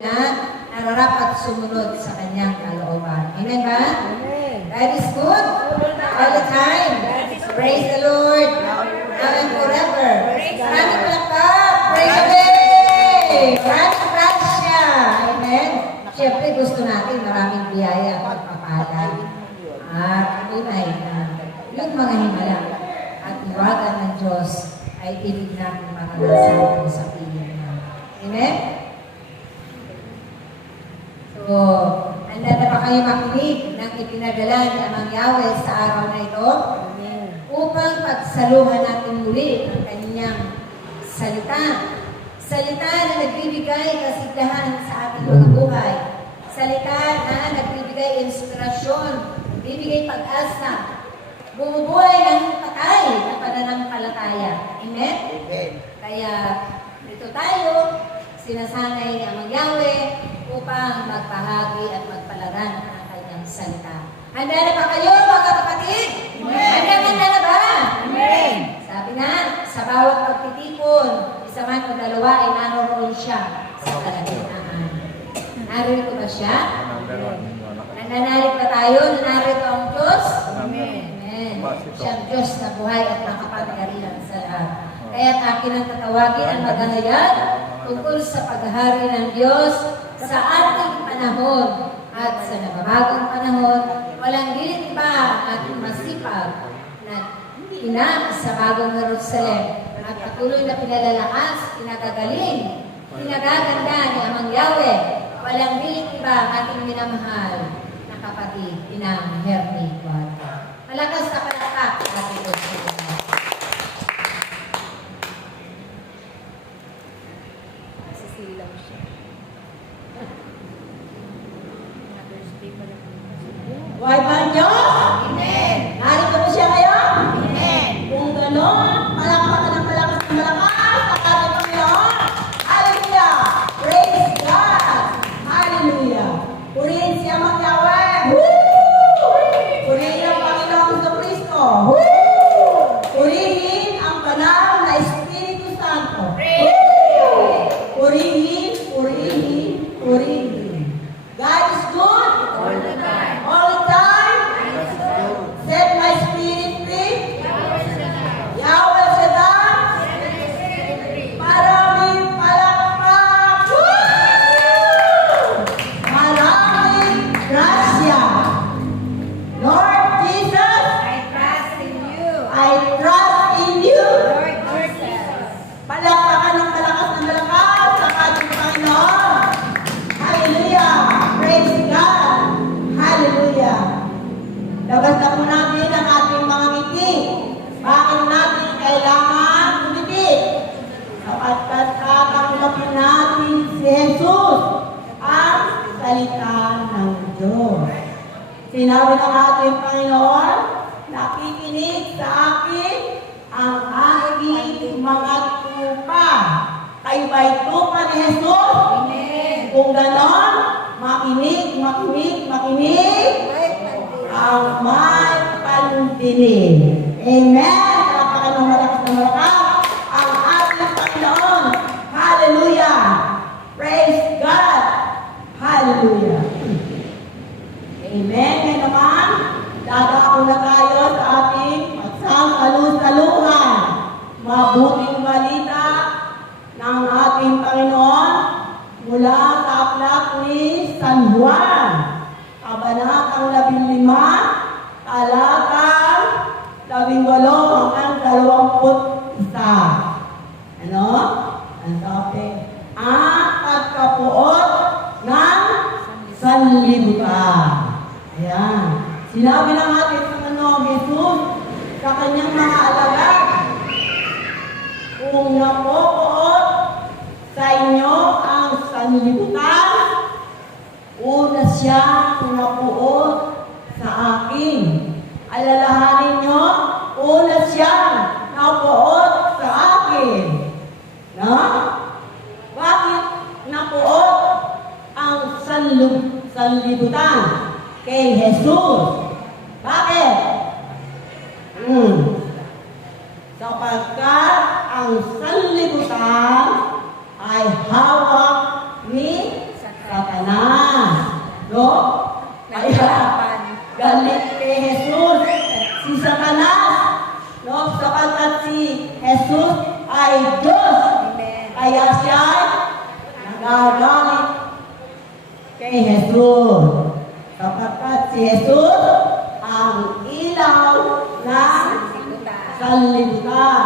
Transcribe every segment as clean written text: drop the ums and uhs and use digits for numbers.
na nararapat sumunod sa kanyang kalooban. Amen ba? Amen. God is good all the time. Praise the Lord now and forever. Maraming palakpak. Praise the Lord. Maraming grasya. Amen. Siyempre gusto natin maraming biyaya at pagpapalan. At tunay na yung mga himala at iwagan ng Diyos ay ibig natin maranasan sa piling niya. Amen? So, handa na ba kayo makinig ng ipinadala ni Amang Yahweh sa araw na ito? Upang pagsaluhan natin muli ang kanyang salita. Salita na nagbibigay kasiglahan sa ating mga buhay. Salita na nagbibigay inspirasyon, nagbibigay pag-asa, bumubuhay ng patay na pananampalataya. Amen? Amen. Kaya dito tayo, sinasanay ni Amang Yahweh upang magbahagi at magpalaran ng kanyang salita. Handa na ba kayo, mga kapatid? Amen. Handa na ba? Amen. Sabi nga, sa bawat pagtitipon, isa man o dalawa ay naroon siya sa kalagitnaan. Narito ba siya? Nananalig ba tayo na narito ang Diyos? Amen. Amen. Siya ang Diyos na buhay at nakapangyarihan sa lahat. Kaya't akin ang tatawagin ang maganayan tungkol sa paghahari ng Diyos sa ating panahon at sa nababagong panahon. Walang gilit pa ang ating masipag na ina sa bagong Jerusalem at patuloy na pinalalakas, pinagagaling, pinagaganda ni Amang Yahweh. Walang gilit iba ang ating minamahal na kapatid, Inang Hernie Guarda. Malakas na palakpak ating Diyos. Sisilaw siya. Why ba Diyos? Amen. Narito po siya ngayon? Amen. Kung gano'n, palakpakan ng malakas ng malakas sa ating Panginoon. Hallelujah! Praise God! Hallelujah! Purihin si Amang Yahweh! Woo! Purihin ang Panginoong Jesucristo! Woo! Purihin ang banal na Espiritu Santo! Woo! Purihin, purihin, purihin. God is good All the time. all the time. Set my spirit free. Yahweh Shaddai. Maraming palakpak. Woo! Maraming grasya. Lord Jesus, I trust in you. I trust in you. Lord Jesus. Palakpakan ng malakas na malakas sa ating Panginoon. Hallelujah! Praise God! Hallelujah! Labas na po natin ang ating mga ngiti. Bakit natin kailangan ngiti? Sapagkat tatanggapin natin si Jesus, ang salita ng Diyos. Sinabi ng ating Panginoon, nakikinig sa akin ang aking mga tupa. Kayo ba'y tupa ni Jesus? Amen. Kung ganon, makinig, makinig, makinig ang may pandinig. Amen. Palakpakan ng malakas na malakas ang ating Panginoon. Hallelujah. Praise God. Hallelujah. Amen. Ngayon naman, dadako na tayo sa ating magsasalu-saluhan. Mabuting balita ng ating Panginoon mula sa aklat ni San Juan, kabanatang 15, talatang 18 hanggang 21. Ano? Ang sabi, ang pagkapuot ng sanlibutan. Ayan. Sinabi ng ating Panginoong Jesus sa kanyang mga alagad, kung napupuot sa inyo ang sanlibutan, una siyang napuot sa akin. Alalahanin nyo, una siyang napuot sa akin. No? Bakit napuot ang sanlibutan kay Jesus? Bakit? Sapagkat ang sanlibutan ay hawak ni Satanas. No? Kaya, galit kay Jesus si Satanas. No? Sapagkat si Jesus ay Diyos. Kaya siya nagagalit kay Jesus. Sapagkat si Jesus ang ilaw ng sanlibutan.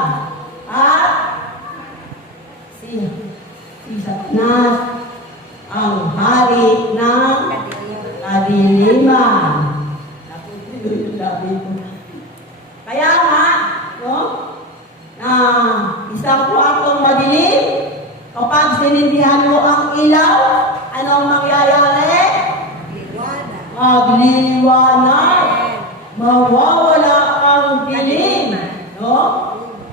At si Satanas ang hari ng kadiliman. Kaya nga, no? Na isang kwartong madilim, kapag sinindihan mo ang ilaw, anong mangyayari? Magliliwanag. Mawawala ang dilim. No?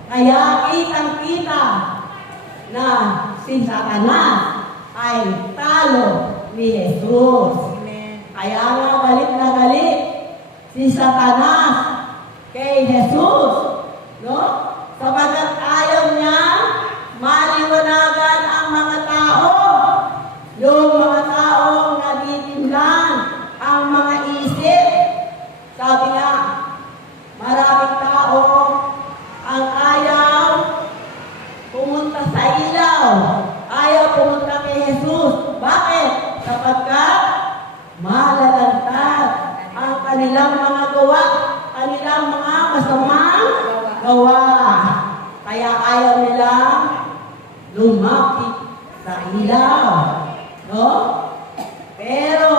Kaya kitang-kita na si Satanas ay talo ni Jesus. Kaya nga galit na galit si Satanas kay Jesus. No? Sapagkat ayaw niya maliwanagan ang mga tao. Yung mga taong natitimlan ang mga isip. Sabi nga, maraming tao ang ayaw pumunta sa ilaw. Ayaw pumunta kay Jesus. Bakit? Sapagkat malalantad ang kanilang mga gawa, kanilang mga masamang gawa. Kaya ayaw nila lumapit sa ilaw. No? Pero,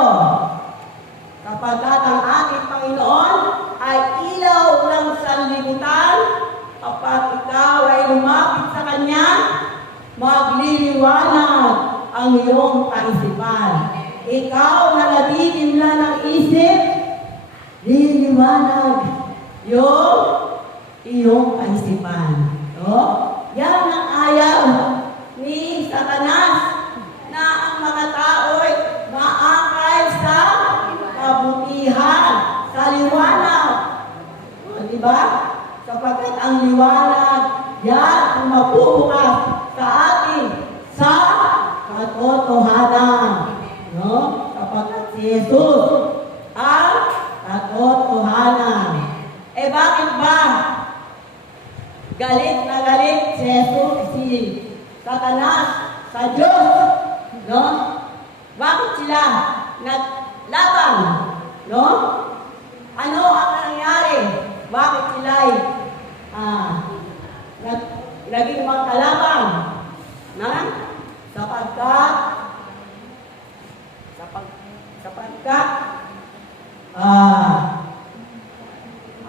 kapagkat ang ating Panginoon ay ilaw ng sanlibutan, kapag ikaw ay lumapit sa Kanya, magliliwanag ang iyong kaisipan. Ikaw na natitimla ng isip, liliwanag yung iyong kaisipan. No? Yan ang ayaw ni Satanas, na ang mga tao ay maakay sa kabutihan, sa liwanag. O, diba? Sapagkat ang liwanag, yan ang mabubukas sa atin sa katotohanan. No? Sapagkat si Jesus ang katotohanan. Eh bakit ba galit na galit si Jesus, si Satanas sa Diyos? No? Bakit sila naglaban? No? Ano ang nangyari? Bakit sila ay naging magkalaban? Na? Sapagkat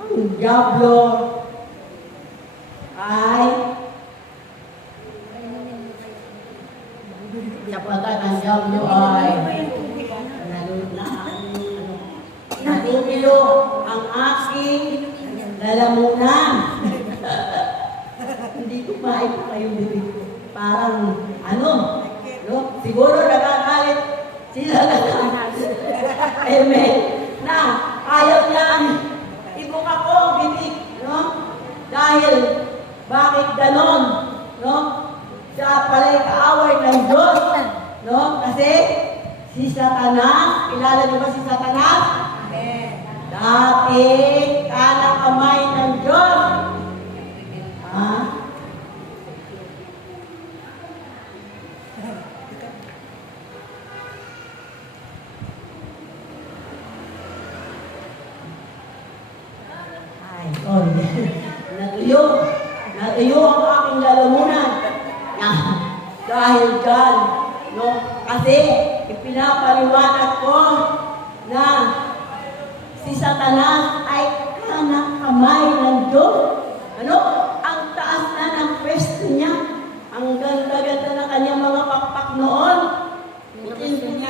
ang diablo ay natutilo ang aking lalamunan. Hindi ko maip kayong bibig ko. Parang no? Siguro nagagalit sila na amen. Na ayaw niya ibuka ko ang bibig, no? Dahil bakit ganon, no? Siya pala'y kaaway ng Diyos, no? Kasi si Satanas, kilala niyo ba si Satanas? Amen. Dati kanang kamay ng Diyos. Natuyo ang aking lalamunan. Dahil dyan, no? Kasi ipinapaliwanag ko na si Satanas ay kanang kamay ng Diyos. Ano? Ang taas na ng pwesto niya. Ang ganda-ganda na kanyang mga pakpak noon. Puti-puti.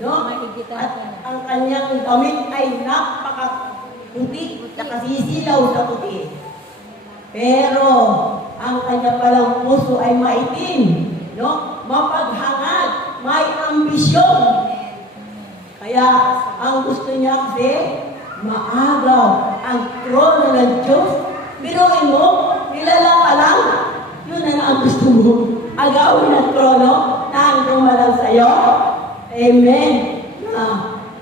No? At ang kanyang damit ay napaka-puti, nakasisilaw sa puti. Pero ang kanya palang puso ay maitim, no? Mapaghangad, may ambisyon. Kaya ang gusto niya kasi maagaw ang trono ng Diyos. Biruin mo, nilala ka lang, yun ang gusto mo. Agawin ang trono na hanggang malang sa'yo. Amen.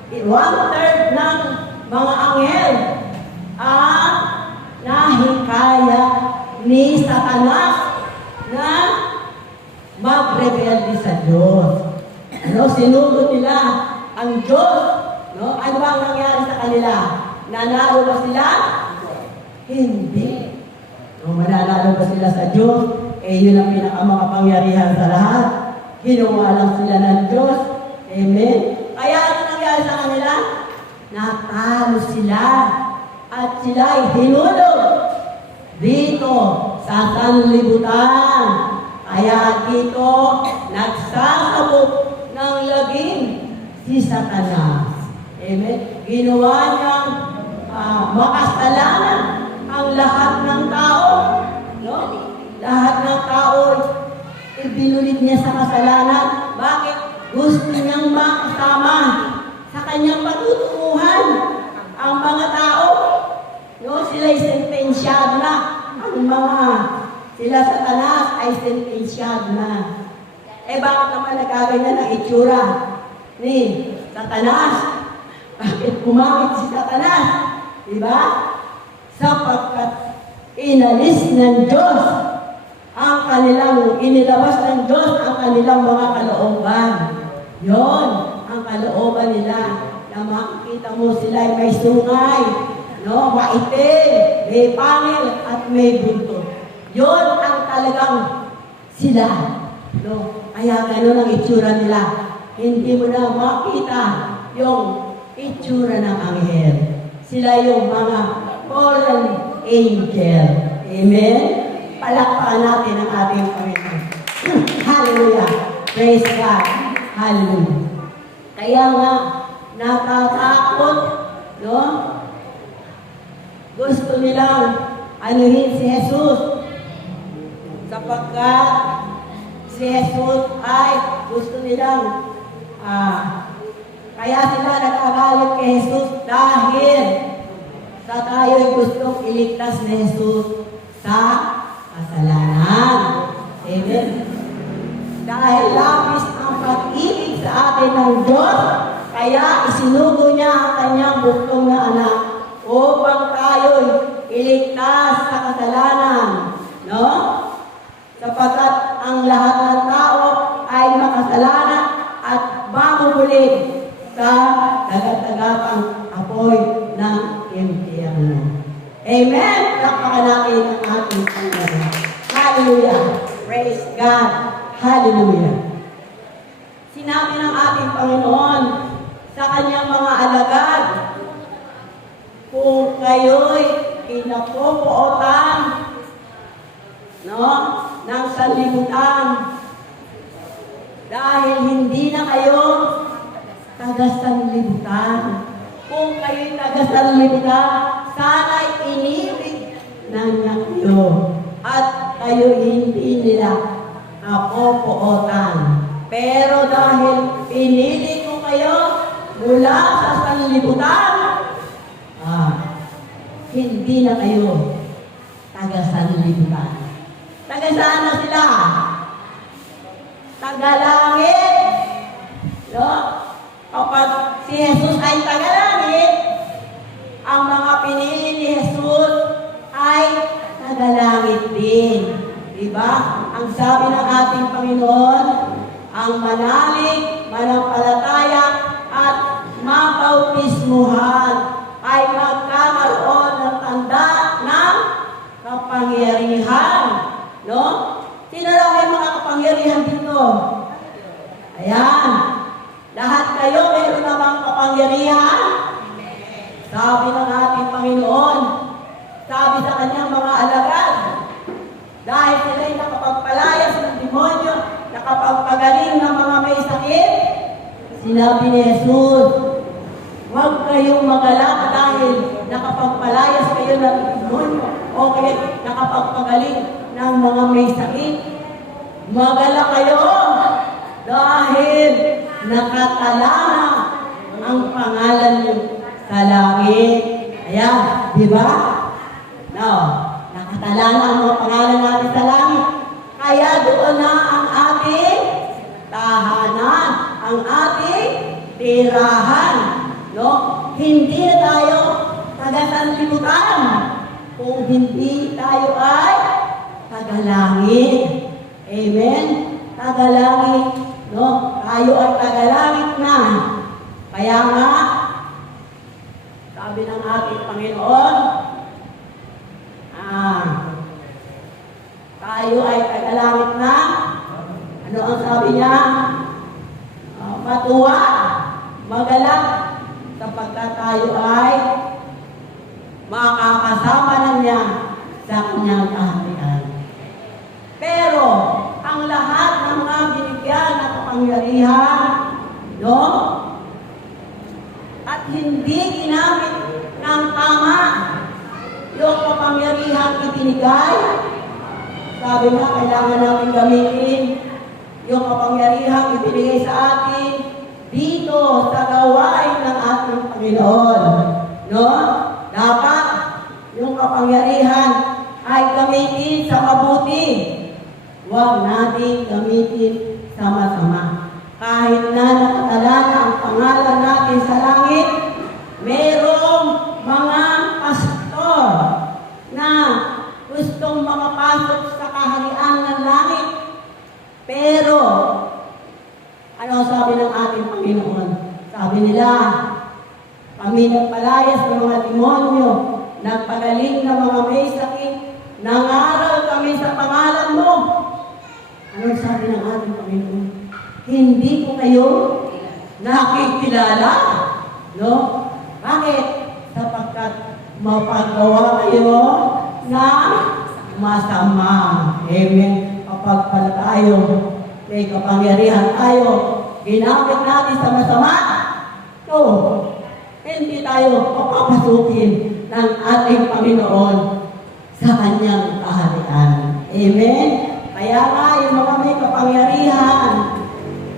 One-third ng mga anghel ang nahikaya ni Satanas na magrebelde sa Diyos. Sinugod nila ang Diyos. Ano ba ang nangyari sa kanila? Nanalo ba sila? Hindi. Mananalo ba sila sa Diyos? Yun ang pinakamakapangyarihan sa lahat. Ginawa lang sila ng Diyos. Amen. Kaya ano nangyari sa kanila? Natalo sila. At sila ay hinulog dito sa sanlibutan. Kaya dito nagsasabot ng lagim si Satanas. Amen. Ginawa niyang makasalanan ang lahat ng tao. No? Lahat ng tao ibinulit niya sa kasalanan. Bakit? Gusto niyang makasama sa kanyang patutunguhan ang mga tao. No? Sila'y sentensyado na. Sila Satanas ay sentensyado na. Bakit naman nagkaganyan ang itsura ni Satanas? Bakit kumamit si Satanas? Diba? Sapagkat inalis ng Diyos inilabas ng Diyos ang kanilang mga kalooban. Yon ang kalooban nila na makikita mo sila ay may sungay, maitim, may pangil, at may buntot. Yon ang talagang sila. Kaya gano'n ang itsura nila. Hindi mo na makita yung itsura ng anghel. Sila yung mga fallen angel. Amen? Palakpakan natin ang ating Panginoon. Hallelujah! Praise God! Hallelujah! Kaya nga, natatakot, gusto nilang anuhin si Jesus. Sapagkat si Jesus ay gusto nilang kaya sila nagkagalit kay Jesus dahil sa tayo'y gustong iligtas ni Jesus sa kasalanan. Amen. Dahil labis ang pag-ibig sa atin ng Diyos, kaya isinugo niya ang kanyang buktong na anak upang tayo'y iligtas sa kasalanan. Sapagkat ang lahat ng tao ay makasalanan at mabubulig sa dagat-dagatang apoy ng impyerno. Amen! Lakpakan natin ang ating Panginoon. Hallelujah! Praise God! Hallelujah! Sinabi ng ating Panginoon sa kanyang mga alagad, kung kayo'y pinapupuotan ng sanlibutan, dahil hindi na kayo taga-sanlibutan. Kung kayo'y taga-sanlibutan, sana'y inibig ng kayo at kayo hindi nila kapupuotan. Pero dahil pinili ko kayo mula sa sanlibutan, hindi na kayo taga-sanlibutan. Taga-saan na sila? Taga-langit. Kapag si Jesus ay taga-langit, ang mga pinili ni Jesus ay taga-langit din. Diba? Ang sabi ng ating Panginoon, ang manalig, manampalataya, at mabautismuhan ay magkakaroon ng tanda ng kapangyarihan. Sino lang may mga kapangyarihan dito? Ayan. Lahat kayo mayroon namang kapangyarihan. Sabi ng ating Panginoon, sabi sa kanyang mga alagad, dahil sila'y nakapagpalayas ng demonyo, nakapagpagaling ng mga may sakit, sinabi ni Jesus, huwag kayong magalak dahil nakapagpalayas kayo ng demonyo o kaya nakapagpagaling ng mga may sakit. Magalak kayo dahil nakatala ang pangalan niyo sa langit. Ayan, di ba? Nakatala na ang mga pangalan natin sa langit. Kaya doon na ang ating tahanan ang ating tirahan. No? Hindi na tayo taga-sanlibutan kung hindi tayo ay tagalangit. Amen? Tagalangit. No? Tayo ay tagalangit na. Kaya nga, sabi ng ating Panginoon, tayo ay tagalangit na. Ano ang sabi niya? Matuwa, magalak, sapagkat tayo ay makakasama na niya sa kanyang kaharian. Pero, ang lahat ng mga binigyan ng kapangyarihan, no? At hindi ginamit ng tama yung kapangyarihan ibinigay, sabi nga, kailangan namin gamitin yung kapangyarihan ibinigay sa atin dito sa gawain ng ating Panginoon. No? Dapat yung kapangyarihan ay gamitin sa mabuti. Huwag natin gamitin sa masama. Kahit na nakatala na ang pangalan natin sa langit, merong mga pastor na gustong makapasok sa kaharian ng langit. Pero, ano sabi ng ating Panginoon? Sabi nila, kami nagpalayas ng mga demonyo, nagpagaling ng mga may sakit, nangaral kami sa pangalan mo. Ano sabi ng ating Panginoon? Hindi ko kayo nakikilala. No? Bakit? Sapagkat mapagawa kayo na masama. Amen. Kapag pala tayo, may kapangyarihan tayo, ginamit natin sa masama, so, hindi tayo papapasukin ng ating Panginoon sa kanyang kaharian. Amen? Kaya nga, yung mga may kapangyarihan,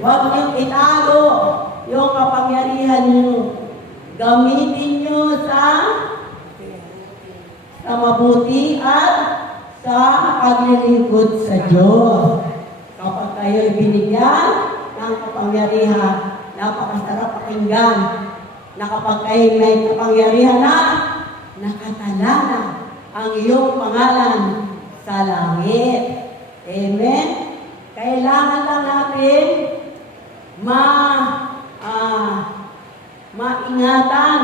huwag niyong itago yung kapangyarihan niyo. Gamitin niyo sa mabuti at sa paglilingkod sa Diyos. Kapag kayo ibinigyan ng kapangyarihan, napakasarap pakinggan na kapag kayo may kapangyarihan na, nakatala na ang iyong pangalan sa langit. Amen? Kailangan lang natin maingatan.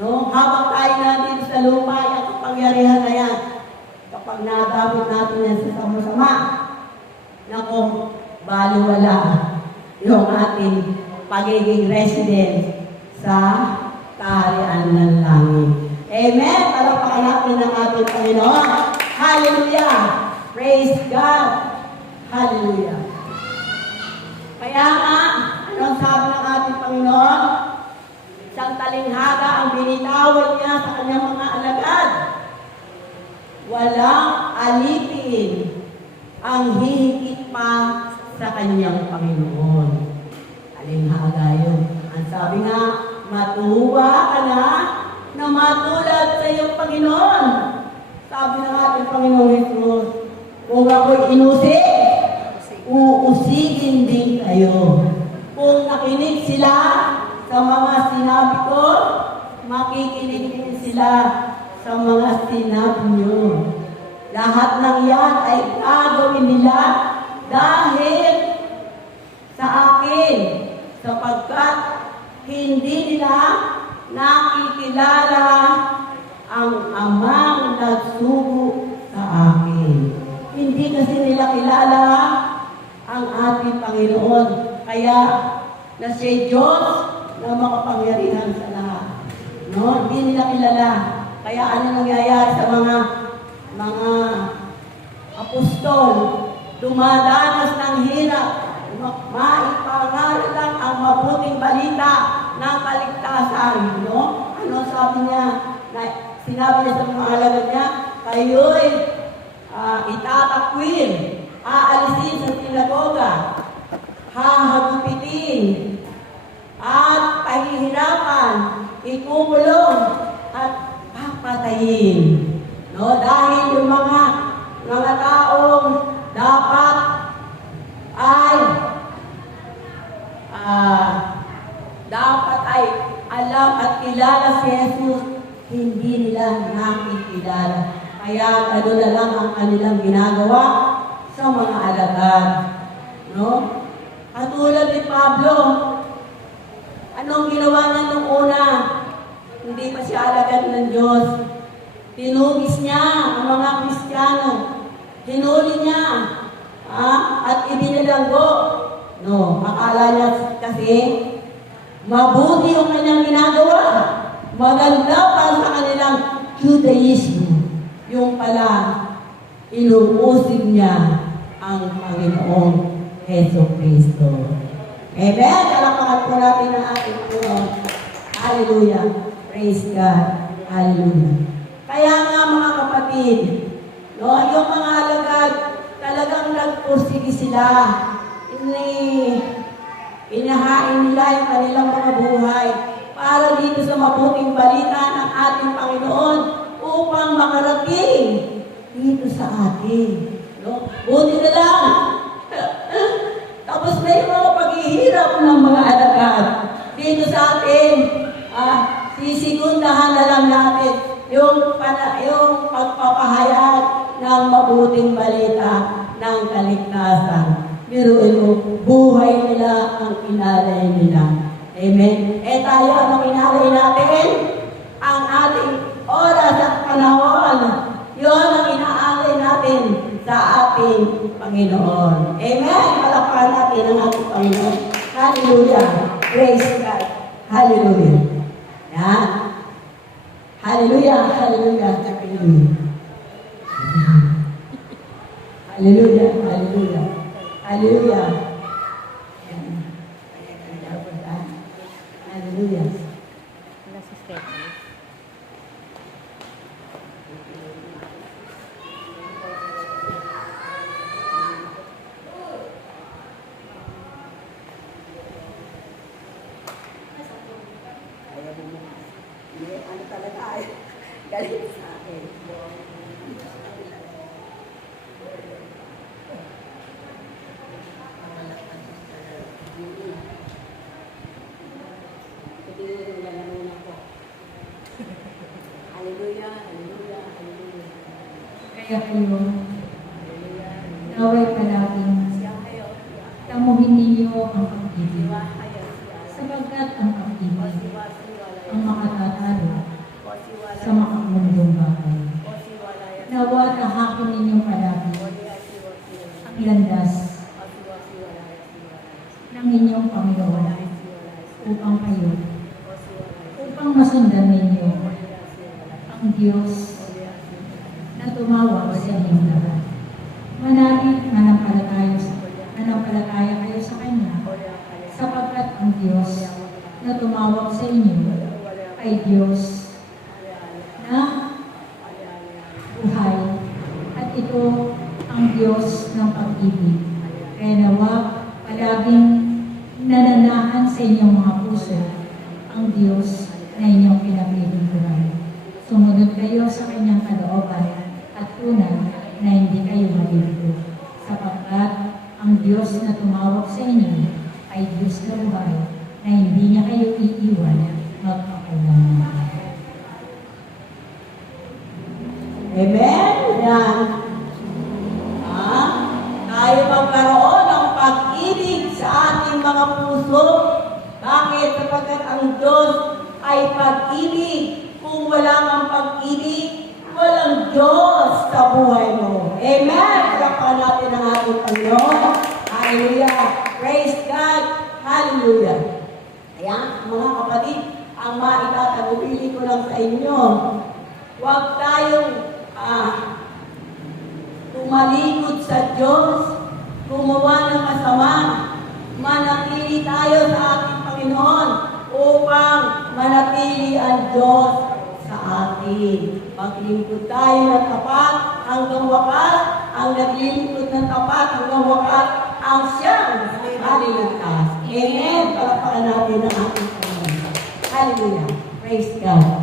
No? Habang tayo natin sa lupa, ang kapangyarihan na yan, kapag nadamit natin yan sa sama-sama, naku, baliwala yung ating pagiging resident sa kaharian ng langit. Amen? Palakpakan natin ng ating Panginoon. Hallelujah! Praise God! Hallelujah! Kaya nga, anong sabi ng ating Panginoon? Isang talinghaga ang binitawag niya sa kanyang mga alagad. Walang alipin ang hihigit pa sa kanyang Panginoon. Talinghaga yun. Ang sabi nga, matuwa ka na matulad sa iyong Panginoon. Sabi ng ating Panginoon Jesus, kung ako'y inusig, uusigin din kayo. Kung nakinig sila sa mga sinabi ko, makikinig din sila sa mga sinabi niyo. Lahat ng yan ay gagawin nila dahil sa akin, sapagkat hindi nila nakikilala ang amang nagsugo sa akin. Hindi kasi nila kilala ang ating Panginoon. Kaya na siya Diyos na makapangyarihan sa lahat. No? Hindi nila kilala. Kaya ano nangyayari sa mga apostol? Dumadanas ng hirap. Maipangaral lang ang mabuting balita ng kaligtasan. No? Ano sabi niya? Sinabi niya sa mga alagad niya, kayo'y itatakwil, aalisin sa sinagoga, hahagupitin, at pahihirapan, ikukulong, at papatayin. No? Dahil yung mga taong dapat ay dapat ay alam at kilala si Jesus, hindi nila nakikilala. Kaya ano na lang ang kanilang ginagawa sa mga alagad. No? Katulad ni Pablo, anong ginawa niya nung una? Hindi pa siya alagad ng Diyos. Tinugis niya ang mga Kristiyano. Hinuli niya at ibinilanggo. No, akala niya kasi mabuti yung kanyang ginagawa. Maganda para sa kanilang Judaism. Yung pala, inuusig niya ang Panginoong Heso Kristo. Amen? Palakpakan po natin ang ating Panginoon. Hallelujah. Praise God. Hallelujah. Kaya nga mga kapatid, no, yung mga alagad, talagang nagpursige sila. Inahain nila yung kanilang mga buhay para dito sa mabuting balita ng ating Panginoon upang makarating dito sa atin. No? Buti na lang. Tapos may mga paghihirap ng mga alagad dito sa atin. Sisigundahan na lang natin yung pagpapahayag ng mabuting balita ng kaligtasan. Biruin mo, buhay nila ang inalay nila. Amen? Tayo, ang inalay natin? Ang ating oras at panahon. Yun ang inaalay natin sa ating Panginoon. Amen? Palakpakan natin ang ating Panginoon. Hallelujah. Praise God. Hallelujah. Yan. Hallelujah. Hallelujah. Hallelujah. Hallelujah. Hallelujah. Hallelujah. Hallelujah. Ano talaga ay galing sa akin. Hallelujah, hallelujah, hallelujah. Kaya kayo, naway palaging tamuhin ninyo ang pag-ibig. Sapagkat ang pag-ibig ang makatatalo sa makamundong bagay. Nawa tahakin ninyong palagi ang landas ng inyong Panginoon upang masundan ninyo ang Diyos na tumawag sa inyong lahat. Manampalataya kayo sa Kanya, sapagkat ang Diyos na tumawag sa inyo ay Diyos na buhay, at ito ang Diyos ng pag-ibig. Kaya nawa palaging nananahan sa inyong mga puso ang Diyos na inyong pinaglilingkuran. Sumunod kayo sa Kanyang kalooban at tunay na hindi kayo malilito, sapagkat ang Diyos na tumawag sa inyo ay Diyos na buhay, na hindi niya kayo iiwan magpakailanman. Amen? Yan. Tayo magkaroon ng pag-ibig sa ating mga puso. Bakit? Sapagkat ang Diyos ay pag-ibig. Kung wala kang pag-ibig, walang Diyos sa buhay mo. Amen? Palakpakan natin ang ating Panginoon. Hallelujah. Praise God. Hallelujah. Kaya, mga kapatid, ang maitatagubilin ko lang sa inyo, huwag tayong tumalikod sa Diyos, gumawa ng masama, manatili tayo sa ating Panginoon upang manatili ang Diyos sa atin. Maglingkod tayo ng tapat hanggang wakas, ang naglilingkod ng tapat hanggang wakas, ang siyang maliligtas. Amen. Palakpakan natin ang ating Panginoon. Hallelujah. Praise God.